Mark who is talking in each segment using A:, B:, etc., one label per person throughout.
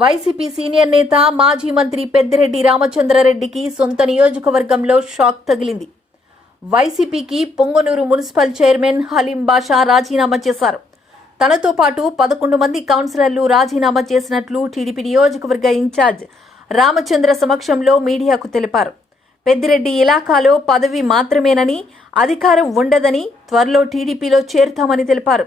A: YCP senior నేత మాజీ మంత్రి పెద్దిరెడ్డి రామచంద్రారెడ్డికి సొంత నియోజకవర్గంలో షాక్ తగిలింది. వైసీపీకి పొంగనూరు మున్సిపల్ చైర్మన్ హలీం బాషా రాజీనామా చేశారు. తనతో పాటు పదకొండు మంది కౌన్సిలర్లు రాజీనామా చేసినట్లు టీడీపీ నియోజకవర్గ ఇన్ఛార్జ్ రామచంద్ర సమక్షంలో మీడియాకు తెలిపారు. పెద్దిరెడ్డి ఇలాకాలో పదవి మాత్రమేనని అధికారం ఉండదని త్వరలో టీడీపీలో చేరుతామని తెలిపారు.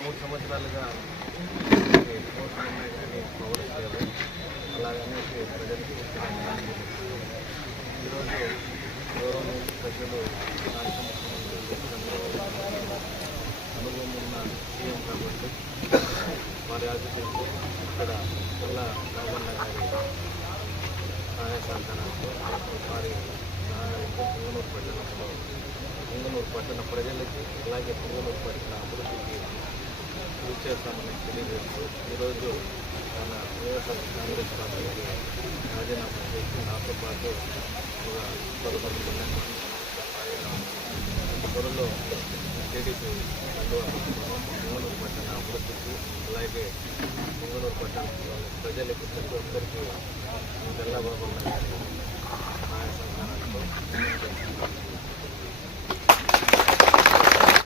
B: మూడు సంవత్సరాలుగా అలాగనే ప్రజలకు ఈరోజు ప్రజలు అనుభవం ఉన్న సీఎం కాబట్టి వారి ఆశిస్తూ ఇక్కడ మళ్ళా రామన్న గారి సహాయ వారి సహాయంతో పుంగనూరు పట్టణ ప్రజలకి అలాగే పుంగనూరు పట్టణ అభివృద్ధికి కృషి చేస్తామని తెలియజేస్తూ ఈరోజు మన వైఎస్ఆర్ కాంగ్రెస్ పార్టీకి రాజీనామా చేసి నాతో పాటు ఒక పదకొండు మంది త్వరలో టీడీపీ పొంగనూరు పట్టణ అభివృద్ధికి అలాగే పొంగనూరు పట్టణ ప్రజలకు ప్రతి ఒక్కరికి తెల్లబాబు గారి సహాయ సహకారాలతో